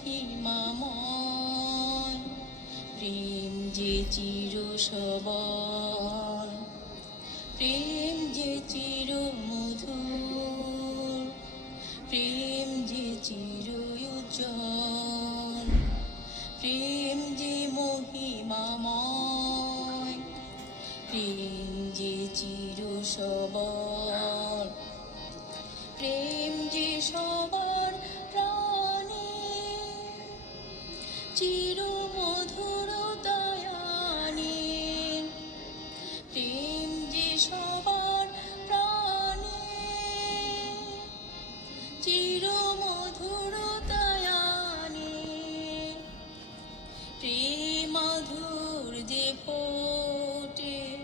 মহিমাময়, প্রেম যে চির প্রেম যে প্রেম যে চির প্রেম যে প্রেম যে প্রেম যে মধুর যে ফোটে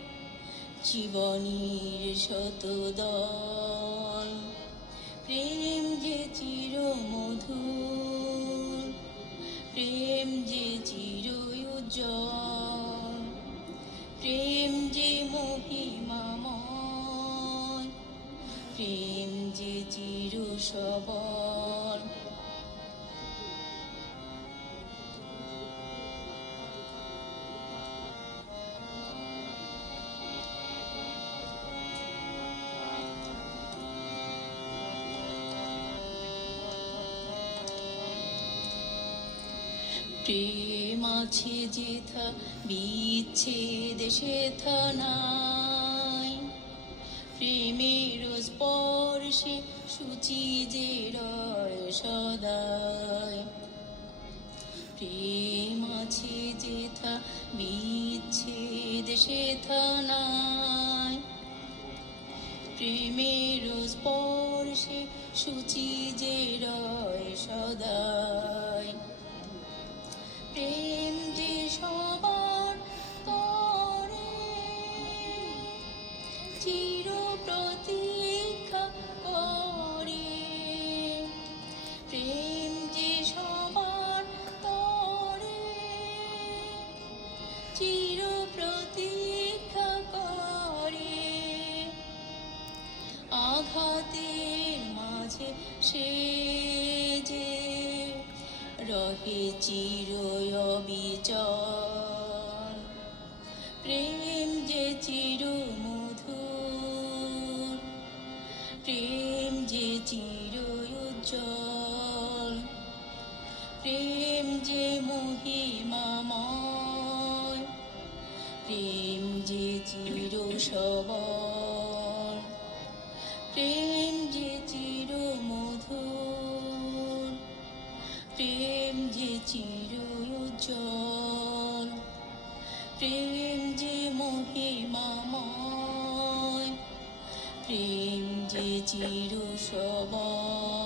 জীবনীর শত দল। প্রেম যে চির মধুর প্রেম যে চির উজ্জ্বল প্রেম যে মহিমাময়, প্রেম যে চির সবল প্রেম আছে যেথা, বিচ্ছেদ সেথা নাই। প্রেমের স্পর্শে সূচি যে রয় সদায় প্রেম আছে যেথা, বিচ্ছেদ সেথা নাই। প্রেমের স্পর্শে সূচি যে রয় সদায় আঘাতের মাঝে সে যে রহে চির অবিচল। প্রেম যে চির মধুর, প্রেম যে চির উজ্জ্বল। প্রেম যে মহিমাময় প্রেম যে চির সবল। চির উজ্জ্বল প্রেম যে মহিমাময় প্রেম যে চির সবল